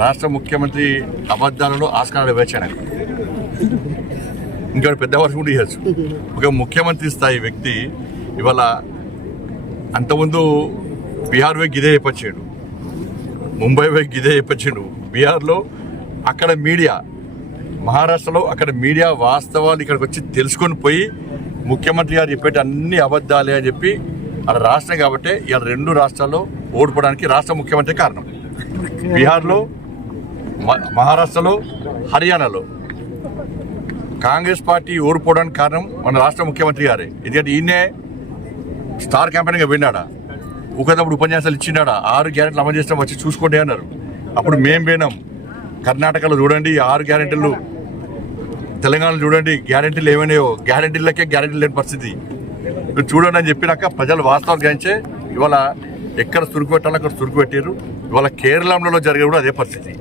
రాష్ట్ర ముఖ్యమంత్రి అబద్ధాలలో ఆస్కారాలు వేచాను. ఇంకా పెద్ద వర్షం కూడా ఇవ్వచ్చు. ఒక ముఖ్యమంత్రి స్థాయి వ్యక్తి ఇవాళ అంతకుముందు బీహార్ పోయి గిదే చెప్పచ్చాడు, ముంబై పోయి గిదే చెప్పచ్చాడు. బీహార్లో అక్కడ మీడియా, మహారాష్ట్రలో అక్కడ మీడియా వాస్తవాలు ఇక్కడికి వచ్చి తెలుసుకొని పోయి ముఖ్యమంత్రి గారు చెప్పేటి అన్ని అబద్ధాలే అని చెప్పి అలా రాష్ట్రం కాబట్టి ఇవాళ 2 రాష్ట్రాల్లో ఓడిపోవడానికి రాష్ట్ర ముఖ్యమంత్రి కారణం. బీహార్లో, మహారాష్ట్రలో, హర్యానాలో కాంగ్రెస్ పార్టీ ఓడిపోవడానికి కారణం మన రాష్ట్ర ముఖ్యమంత్రి గారే. ఎందుకంటే ఈయనే స్టార్ క్యాంపెయిన్గా విన్నాడా, ఊకదప్పుడు ఉపన్యాసాలు ఇచ్చినాడా, 6 గ్యారెంటీలు అమలు చేస్తాం వచ్చి చూసుకోండి అన్నారు. అప్పుడు మేము పోయినాం. కర్ణాటకలో చూడండి 6 గ్యారెంటీలు, తెలంగాణలో చూడండి గ్యారెంటీలు ఏమైనాయో, గ్యారెంటీలకే గ్యారెంటీలు లేని పరిస్థితి. చూడండి అని చెప్పినాక ప్రజలు వాస్తవాలు గ్రహించే ఇవాళ ఎక్కడ చురుకు పెట్టాలో అక్కడ చురుకు పెట్టారు. ఇవాళ కేరళలో జరిగే కూడా అదే పరిస్థితి.